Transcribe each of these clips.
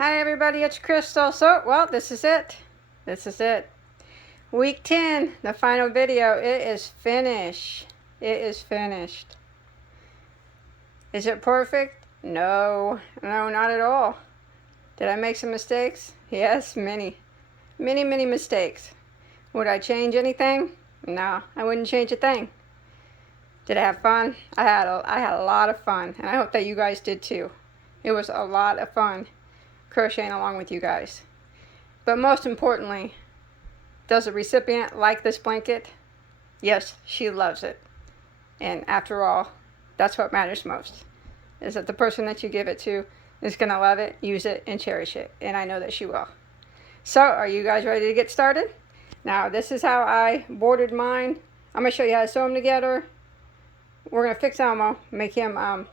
Hi everybody, it's Crystal. So, well, this is it. This is it. Week 10, the final video. It is finished. It is finished. Is it perfect? No. No, not at all. Did I make some mistakes? Yes, many. Many mistakes. Would I change anything? No, I wouldn't change a thing. Did I have fun? I had a lot of fun, and I hope that you guys did too. It was a lot of fun crocheting along with you guys. But most importantly, does the recipient like this blanket? Yes, she loves it. And after all, that's what matters most, is that the person that you give it to is going to love it, use it, and cherish it. And I know that she will. So, are you guys ready to get started? Now, this is how I bordered mine. I'm going to show you how to sew them together. We're going to fix Elmo, make him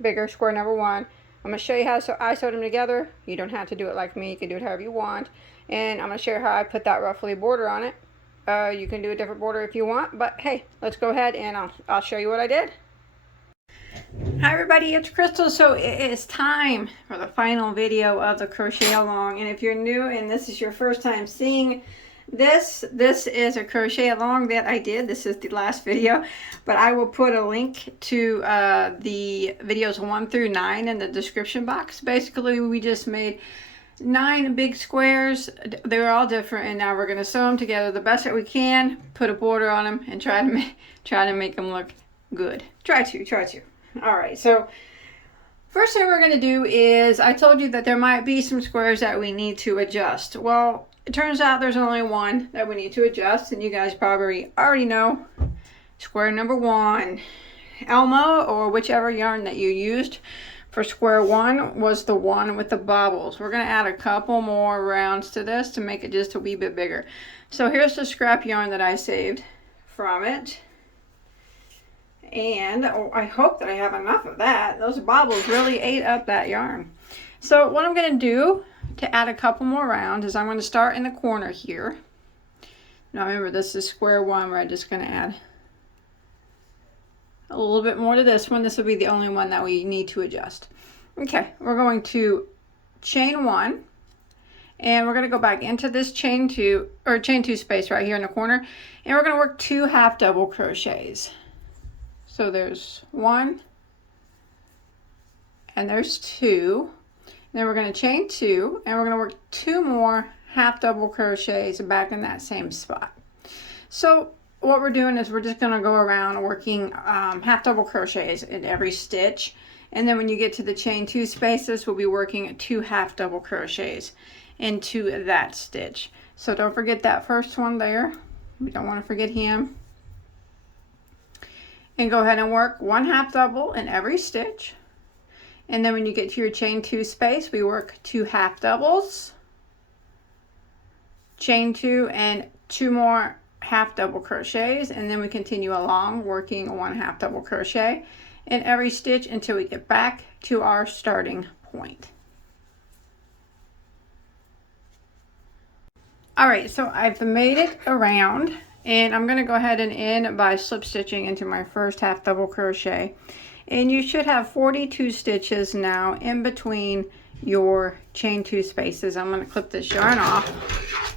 bigger, square number 1. I'm going to show you how I sewed them together. You don't have to do it like me. You can do it however you want. And I'm going to share how I put that ruffly border on it. You can do a different border if you want. But hey, let's go ahead and I'll show you what I did. Hi everybody, it's Crystal. So it is time for the final video of the crochet along. And if you're new and this is your first time seeing this is a crochet along that I did. This is the last video, but I will put a link to the videos 1 through 9 in the description box. Basically, we just made 9 big squares. They were all different, and now we're going to sew them together the best that we can, put a border on them, and try to make them look good. Try to. All right, so first thing we're going to do is, I told you that there might be some squares that we need to adjust. Well, it turns out there's only one that we need to adjust, and you guys probably already know. Square number 1. Elmo, or whichever yarn that you used for square 1, was the one with the bobbles. We're going to add a couple more rounds to this to make it just a wee bit bigger. So here's the scrap yarn that I saved from it. And I hope that I have enough of that. Those bobbles really ate up that yarn. So what I'm going to do to add a couple more rounds is I'm going to start in the corner here. Now remember, this is square 1 where I'm just going to add a little bit more to this one. This will be the only one that we need to adjust. Okay, we're going to chain 1, and we're going to go back into this chain 2 space right here in the corner, and we're going to work 2 half double crochets. So there's 1 and there's 2. Then we're going to chain 2, and we're going to work 2 more half double crochets back in that same spot. So what we're doing is we're just going to go around working half double crochets in every stitch, and then when you get to the chain 2 spaces, we'll be working 2 half double crochets into that stitch. So don't forget that first one there. We don't want to forget him. And go ahead and work 1 half double in every stitch. And then when you get to your chain 2 space, we work 2 half doubles, chain 2, and 2 more half double crochets, and then we continue along working 1 half double crochet in every stitch until we get back to our starting point. All right, so I've made it around, and I'm going to go ahead and end by slip stitching into my first half double crochet. And you should have 42 stitches now in between your chain 2 spaces. I'm going to clip this yarn off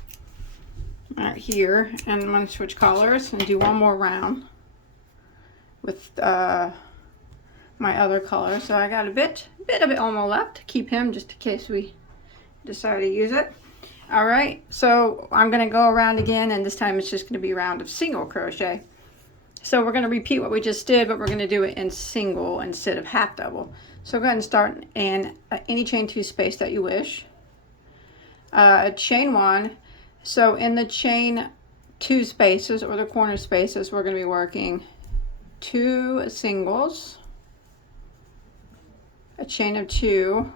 right here, and I'm going to switch colors and do one more round with my other color. So I got a bit of Elmo left to keep him just in case we decide to use it. All right, so I'm going to go around again, and this time it's just going to be a round of single crochet. So we're going to repeat what we just did, but we're going to do it in single instead of half double. So go ahead and start in any chain 2 space that you wish. Chain 1. So in the chain 2 spaces, or the corner spaces, we're going to be working 2 singles, a chain of 2,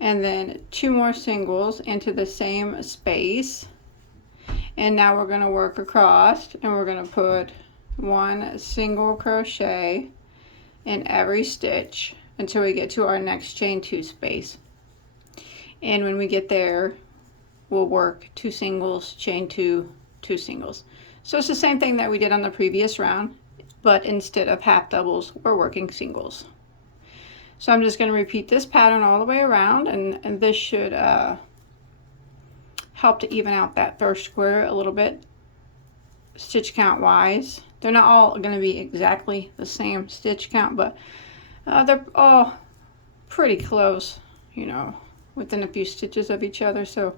and then 2 more singles into the same space. And now we're going to work across, and we're going to put 1 single crochet in every stitch until we get to our next chain 2 space. And when we get there, we'll work 2 singles, chain 2, 2 singles. So it's the same thing that we did on the previous round, but instead of half doubles, we're working singles. So I'm just going to repeat this pattern all the way around, and this should help to even out that first square a little bit, stitch count wise. They're not all going to be exactly the same stitch count, but they're all pretty close, you know, within a few stitches of each other. So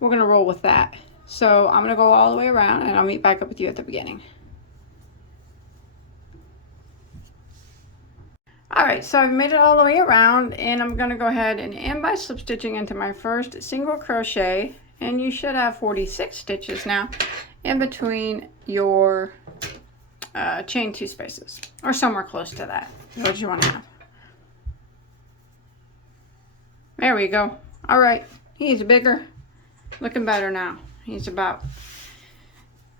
we're going to roll with that. So I'm going to go all the way around, and I'll meet back up with you at the beginning. Alright, so I've made it all the way around, and I'm going to go ahead and end by slip stitching into my first single crochet, and you should have 46 stitches now in between your chain 2 spaces, or somewhere close to that. What you want to have. There we go. Alright, he's bigger, looking better now. He's about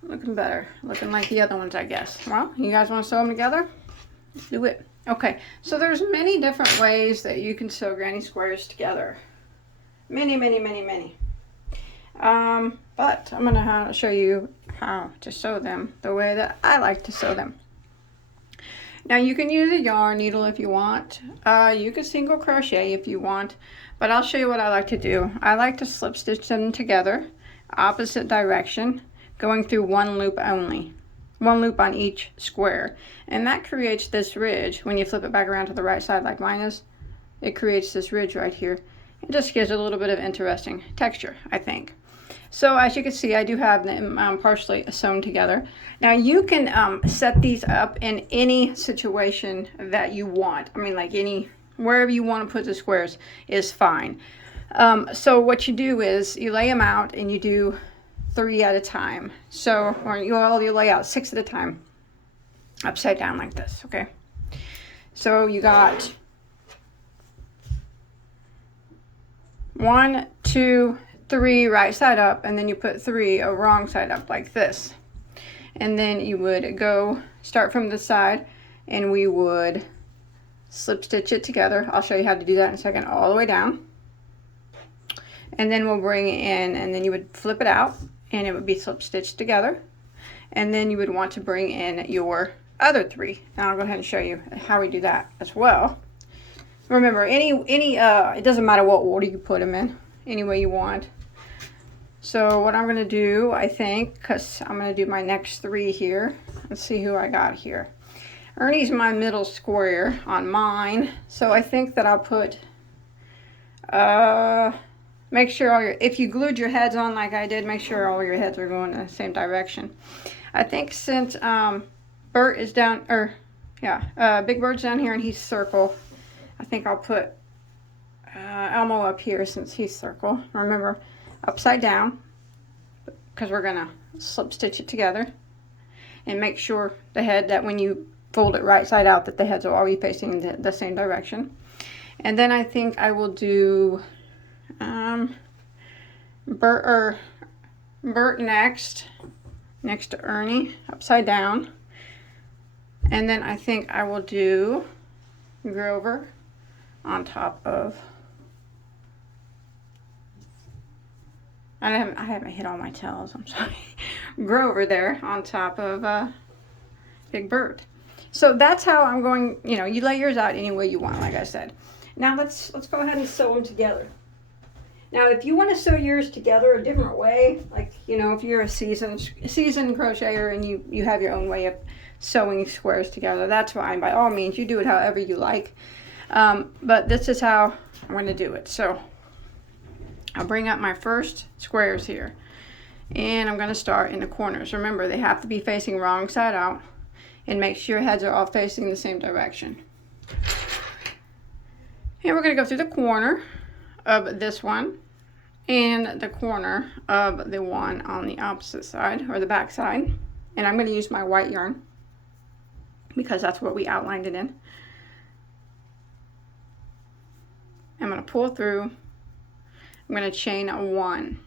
looking better, looking like the other ones, I guess. Well, you guys want to sew them together? Let's do it. Okay, so there's many different ways that you can sew granny squares together. Many. But I'm going to show you how to sew them the way that I like to sew them. Now you can use a yarn needle if you want. You can single crochet if you want, but I'll show you what I like to do. I like to slip stitch them together, opposite direction, going through one loop only. One loop on each square, and that creates this ridge. When you flip it back around to the right side like mine is, it creates this ridge right here. It just gives it a little bit of interesting texture, I think. So as you can see, I do have them partially sewn together. Now you can set these up in any situation that you want. I mean, like wherever you want to put the squares is fine. So what you do is you lay them out, and you do 3 at a time. So, or you lay out 6 at a time, upside down like this, okay? So you got 1, 2, 3 right side up, and then you put 3 a wrong side up like this. And then you would start from the side, and we would slip stitch it together. I'll show you how to do that in a second, all the way down. And then we'll bring it in, and then you would flip it out, and it would be slip stitched together. And then you would want to bring in your other 3. Now I'll go ahead and show you how we do that as well. Remember, it doesn't matter what order you put them in, any way you want. So what I'm going to do, I think, because I'm going to do my next 3 here. Let's see who I got here. Ernie's my middle square on mine, so I think that I'll put make sure if you glued your heads on like I did, make sure all your heads are going in the same direction. I think since Bert is down, Big Bird's down here and he's circle, I think I'll put Elmo up here since he's circle. Remember, upside down, because we're gonna slip stitch it together, and make sure the head, that when you fold it right side out, that the heads are always facing the same direction. And then I think I will do Bert next to Ernie, upside down. And then I think I will do Grover on top of, I haven't hit all my tails, I'm sorry. Grover there on top of Big Bird. So that's how I'm going, you lay yours out any way you want, like I said. Now let's go ahead and sew them together. Now, if you want to sew yours together a different way, like, if you're a seasoned crocheter and you have your own way of sewing squares together, that's fine. By all means, you do it however you like. But this is how I'm going to do it. So I'll bring up my first squares here, and I'm going to start in the corners. Remember, they have to be facing wrong side out, and make sure your heads are all facing the same direction. And we're going to go through the corner of this one and the corner of the one on the opposite side, or the back side. And I'm going to use my white yarn because that's what we outlined it in. I'm going to pull through. I'm going to chain 1.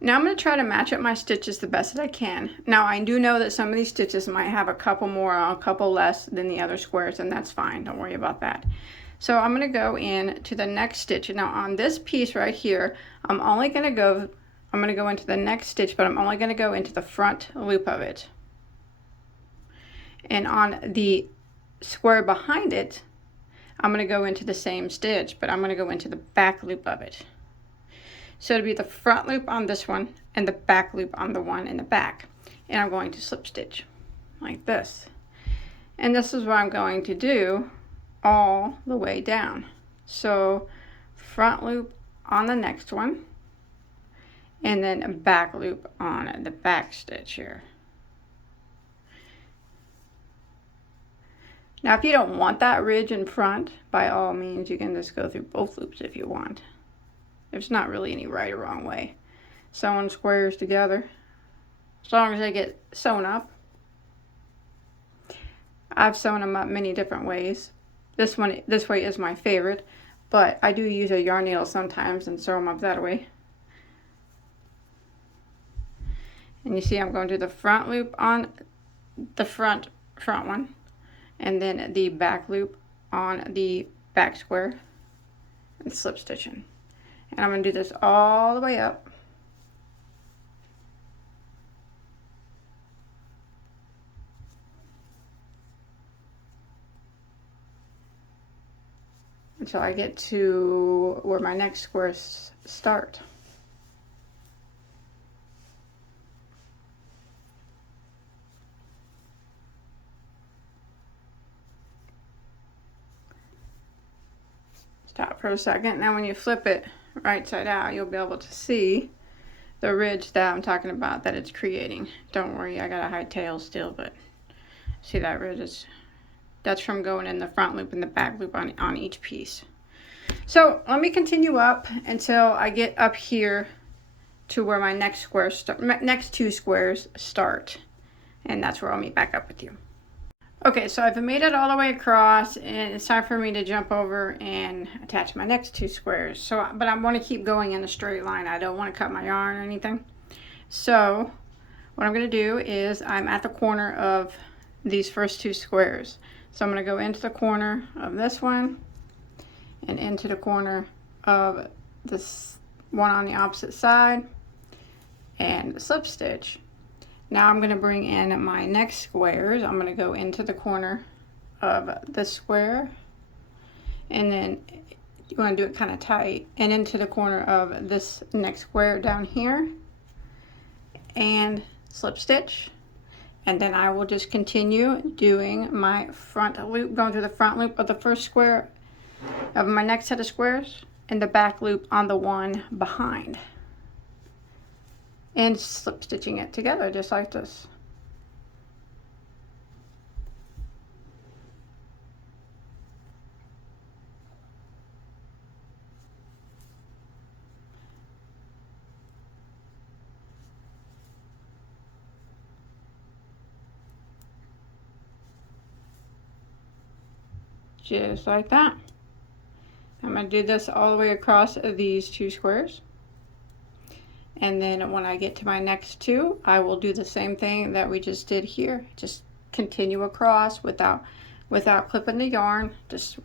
Now I'm going to try to match up my stitches the best that I can. Now I do know that some of these stitches might have a couple more or a couple less than the other squares, and that's fine. Don't worry about that. So I'm going to go in to the next stitch. Now on this piece right here, I'm going to go into the next stitch, but I'm only going to go into the front loop of it. And on the square behind it, I'm going to go into the same stitch, but I'm going to go into the back loop of it. So it'll be the front loop on this one and the back loop on the one in the back. And I'm going to slip stitch like this. And this is what I'm going to do all the way down. So front loop on the next one, and then a back loop on the back stitch here. Now if you don't want that ridge in front, by all means you can just go through both loops if you want. There's not really any right or wrong way. Sewing squares together, as long as they get sewn up. I've sewn them up many different ways. This way is my favorite, but I do use a yarn needle sometimes and sew them up that way. And you see I'm going to do the front loop on the front one, and then the back loop on the back square, and slip stitching. And I'm going to do this all the way up. Until I get to where my next squares start. Stop for a second. Now when you flip it right side out, you'll be able to see the ridge that I'm talking about that it's creating. Don't worry, I got a high tail still, but see that ridge? That's from going in the front loop and the back loop on each piece. So let me continue up until I get up here to where my next two squares start, and that's where I'll meet back up with you. Okay, so I've made it all the way across, and it's time for me to jump over and attach my next two squares. But I want to keep going in a straight line. I don't want to cut my yarn or anything. So what I'm going to do is I'm at the corner of these first two squares. So I'm going to go into the corner of this one and into the corner of this one on the opposite side and slip stitch. Now I'm going to bring in my next squares. I'm going to go into the corner of this square, and then you want to do it kind of tight, and into the corner of this next square down here and slip stitch. And then I will just continue doing my front loop, going through the front loop of the first square of my next set of squares and the back loop on the one behind, and slip stitching it together just like this. Just like that. I'm going to do this all the way across these two squares. And then when I get to my next two, I will do the same thing that we just did here. Just continue across without clipping the yarn. Just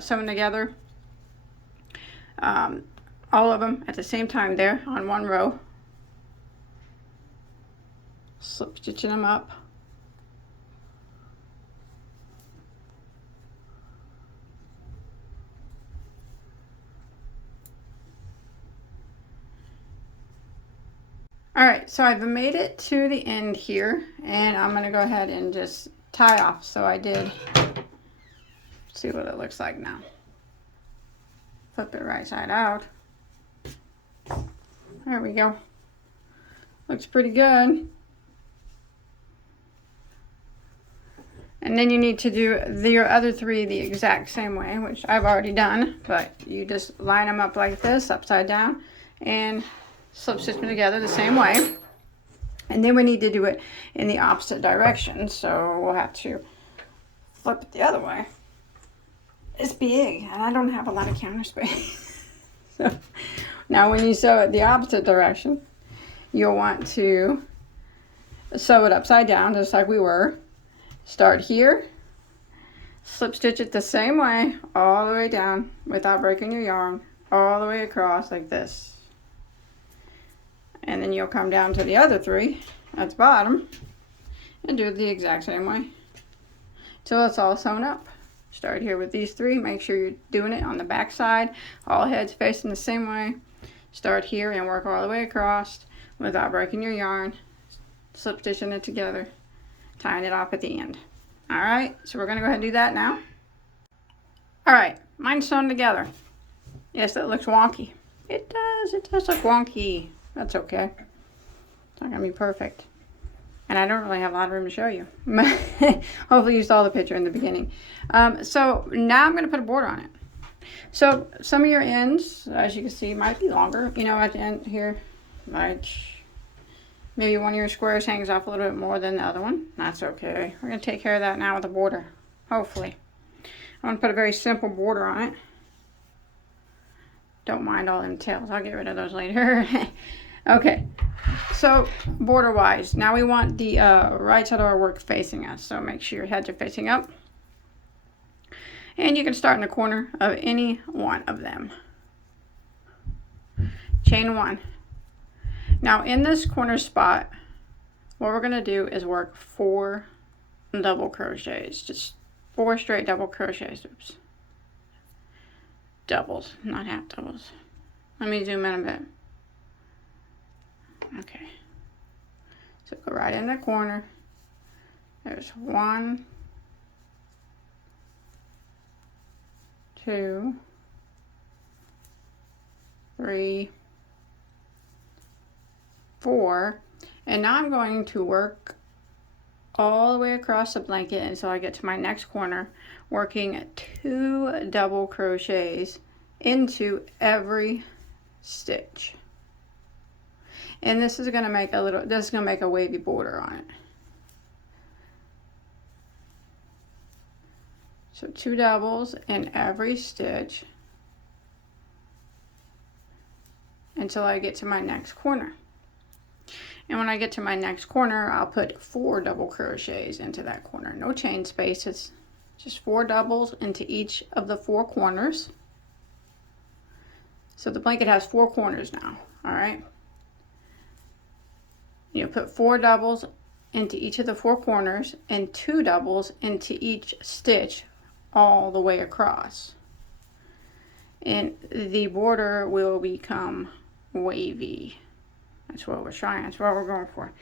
sewing together all of them at the same time there on one row. Slip stitching them up. Alright, so I've made it to the end here, and I'm going to go ahead and just tie off. So I did, see what it looks like now. Flip it right side out. There we go. Looks pretty good. And then you need to do your other three the exact same way, which I've already done, but you just line them up like this, upside down, and slip stitch them together the same way. And then we need to do it in the opposite direction, so we'll have to flip it the other way. It's big, and I don't have a lot of counter space. So now when you sew it the opposite direction, you'll want to sew it upside down just like we were. Start here, slip stitch it the same way all the way down without breaking your yarn, all the way across like this. And then you'll come down to the other three at the bottom and do it the exact same way. till it's all sewn up. Start here with these 3. Make sure you're doing it on the back side, all heads facing the same way. Start here and work all the way across without breaking your yarn, slip stitching it together, tying it off at the end. Alright, so we're going to go ahead and do that now. Alright, mine's sewn together. Yes, that looks wonky. It does look wonky. That's okay. It's not going to be perfect. And I don't really have a lot of room to show you. Hopefully you saw the picture in the beginning. So now I'm going to put a border on it. So some of your ends, as you can see, might be longer. You know, at the end here, like maybe one of your squares hangs off a little bit more than the other one. That's okay. We're going to take care of that now with a border, hopefully. I'm going to put a very simple border on it. Don't mind all them tails. I'll get rid of those later. Okay, so border wise, now we want the right side of our work facing us. So make sure your heads are facing up. And you can start in the corner of any one of them. Chain 1. Now in this corner spot, what we're going to do is work 4 double crochets. Just 4 straight double crochets. Oops. Doubles, not half doubles. Let me zoom in a bit. Okay, so go right in the corner. There's 1, 2, 3, 4, and now I'm going to work all the way across the blanket until I get to my next corner, working 2 double crochets into every stitch. And this is going to make a wavy border on it. So 2 doubles in every stitch until I get to my next corner. And when I get to my next corner, I'll put 4 double crochets into that corner. No chain spaces, just 4 doubles into each of the 4 corners. So the blanket has 4 corners now, all right? You put 4 doubles into each of the 4 corners and 2 doubles into each stitch all the way across. And the border will become wavy. That's what we're trying, that's what we're going for.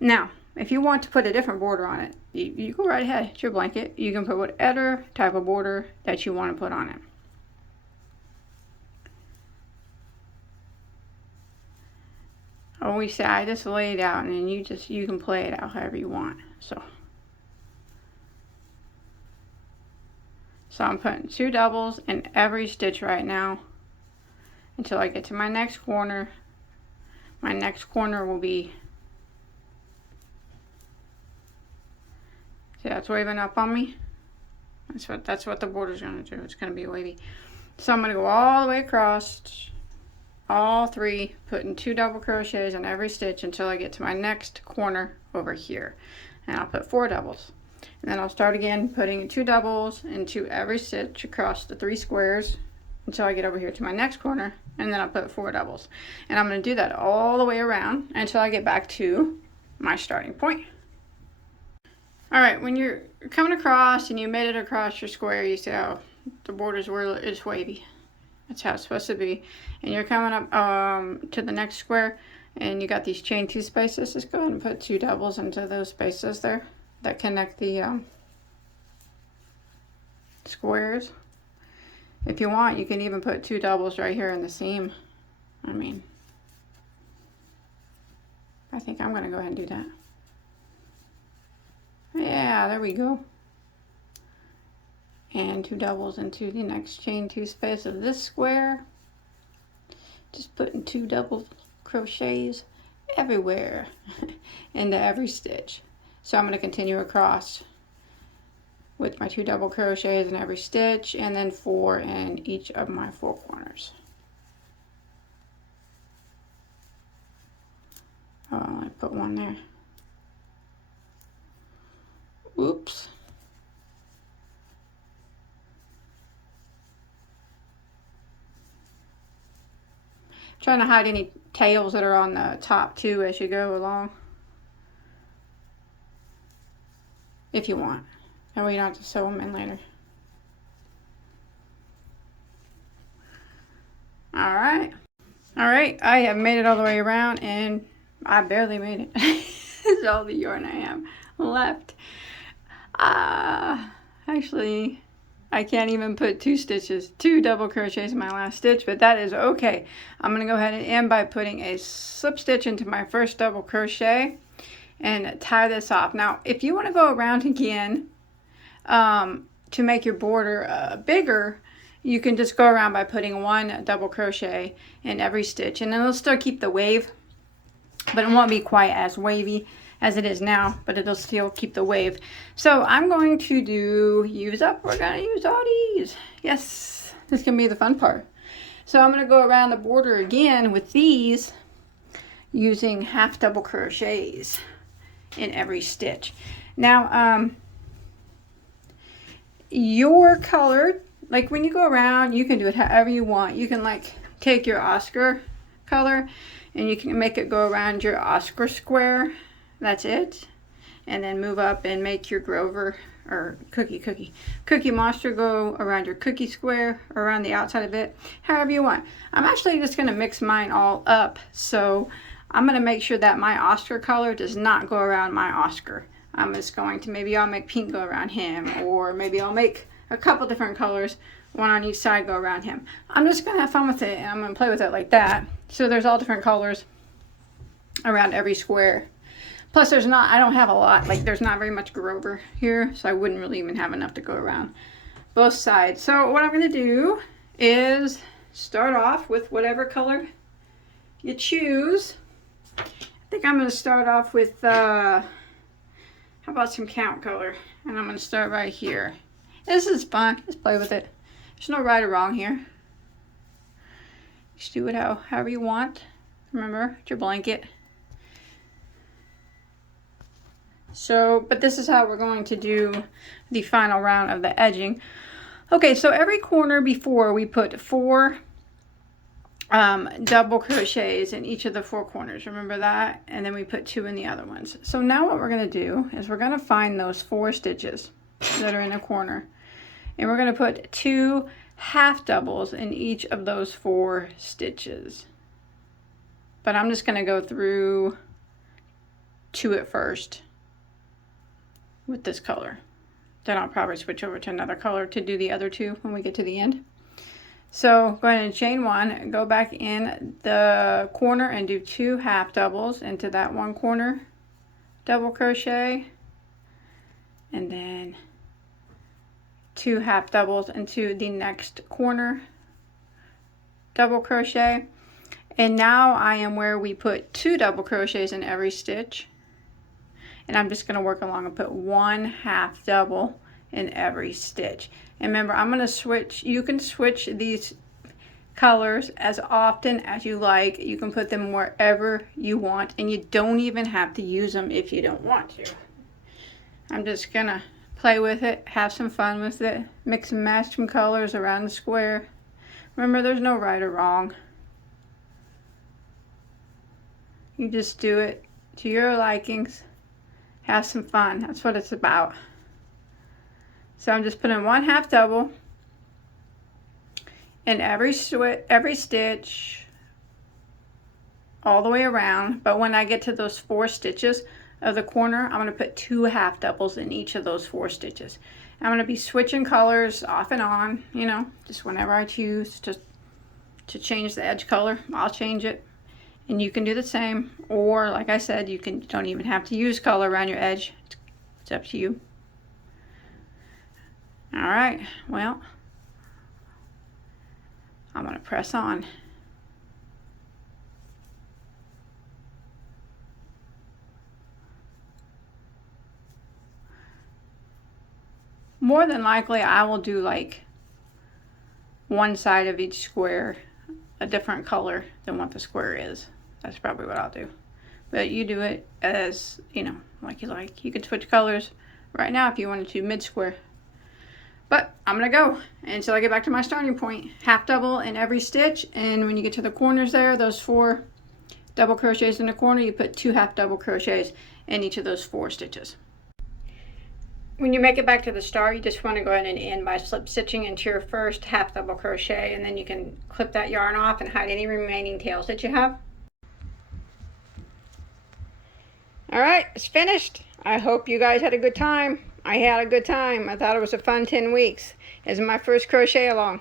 Now, if you want to put a different border on it, you go right ahead, it's your blanket. You can put whatever type of border that you want to put on it. Always say, I just lay it out, and then you can play it out however you want. So I'm putting 2 doubles in every stitch right now until I get to my next corner. My next corner will be, see, that's waving up on me. That's what the border's going to do. It's going to be wavy. So I'm going to go all the way across. All 3, putting 2 double crochets in every stitch until I get to my next corner over here, and I'll put 4 doubles, and then I'll start again putting 2 doubles into every stitch across the 3 squares until I get over here to my next corner, and then I'll put 4 doubles, and I'm going to do that all the way around until I get back to my starting point. Alright, when you're coming across and you made it across your square, you see how the borders is wavy. That's how it's supposed to be. And you're coming up to the next square, and you got these chain 2 spaces. Just go ahead and put 2 doubles into those spaces there that connect the squares. If you want, you can even put 2 doubles right here in the seam. I mean, I think I'm going to go ahead and do that. Yeah, there we go. And 2 doubles into the next chain 2 space of this square. Just putting 2 double crochets everywhere into every stitch. So I'm going to continue across with my 2 double crochets in every stitch, and then 4 in each of my 4 corners. Oh, I put 1 there. Oops. Trying to hide any tails that are on the top too as you go along, if you want. That way you don't have to sew them in later. Alright. Alright, I have made it all the way around and I barely made it. It's all the yarn I have left. Actually, I can't even put two double crochets in my last stitch, but that is okay. I'm going to go ahead and end by putting a slip stitch into my first double crochet and tie this off. Now, if you want to go around again to make your border bigger, you can just go around by putting one double crochet in every stitch, and then it'll still keep the wave, but it won't be quite as wavy as it is now, but it'll still keep the wave. So I'm going to use up. We're going to use all these. Yes, this can be the fun part. So I'm going to go around the border again with these using half double crochets in every stitch. Now, your color, like when you go around, you can do it however you want. You can like take your Oscar color and you can make it go around your Oscar square. That's it. And then move up and make your Grover or Cookie Monster go around your cookie square, around the outside of it, however you want. I'm actually just going to mix mine all up. So I'm going to make sure that my Oscar color does not go around my Oscar. I'm just going to, maybe I'll make pink go around him, or maybe I'll make a couple different colors, one on each side, go around him. I'm just going to have fun with it, and I'm going to play with it like that. So there's all different colors around every square. Plus there's not, I don't have a lot, like there's not very much Grover here, so I wouldn't really even have enough to go around both sides. So what I'm going to do is start off with whatever color you choose. I think I'm going to start off with, how about some count color? And I'm going to start right here. This is fun, just play with it. There's no right or wrong here. Just do it however you want. Remember, it's your blanket. So, but this is how we're going to do the final round of the edging. Okay, so every corner before we put 4 double crochets in each of the 4 corners. Remember that? And then we put 2 in the other ones. So now what we're going to do is we're going to find those 4 stitches that are in a corner. And we're going to put 2 half doubles in each of those 4 stitches. But I'm just going to go through 2 at first with this color. Then I'll probably switch over to another color to do the other 2 when we get to the end. So go ahead and chain 1, go back in the corner and do 2 half doubles into that one corner, double crochet, and then 2 half doubles into the next corner, double crochet. And now I am where we put 2 double crochets in every stitch. And I'm just going to work along and put 1 half double in every stitch. And remember, I'm going to switch. You can switch these colors as often as you like. You can put them wherever you want, and you don't even have to use them if you don't want to. I'm just going to play with it, have some fun with it, mix and match some colors around the square. Remember, there's no right or wrong. You just do it to your likings. Have some fun. That's what it's about. So I'm just putting 1 half double in every stitch all the way around. But when I get to those 4 stitches of the corner, I'm going to put 2 half doubles in each of those 4 stitches. I'm going to be switching colors off and on, you know, just whenever I choose to change the edge color, I'll change it. And you can do the same, or like I said, you don't even have to use color around your edge. It's up to you. All right, well, I'm going to press on. More than likely, I will do like one side of each square a different color than what the square is. That's probably what I'll do. But you do it as, you know, like you like. You can switch colors right now if you wanted to mid-square. But I'm going to go until I get back to my starting point. Half double in every stitch, and when you get to the corners there, those 4 double crochets in the corner, you put 2 half double crochets in each of those 4 stitches. When you make it back to the star, you just want to go ahead and end by slip stitching into your first half double crochet, and then you can clip that yarn off and hide any remaining tails that you have. Alright, it's finished. I hope you guys had a good time. I had a good time. I thought it was a fun 10 weeks. It's my first crochet along.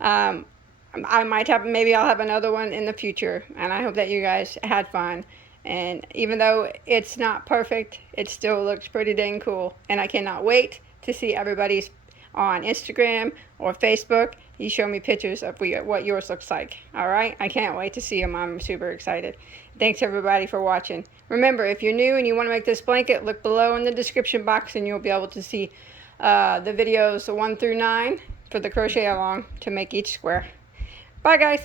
I might have, maybe I'll have another one in the future, and I hope that you guys had fun. And even though it's not perfect, it still looks pretty dang cool. And I cannot wait to see everybody's on Instagram or Facebook. You show me pictures of what yours looks like. Alright? I can't wait to see them. I'm super excited. Thanks everybody for watching. Remember, if you're new and you want to make this blanket, look below in the description box and you'll be able to see the videos 1 through 9 for the crochet along to make each square. Bye guys!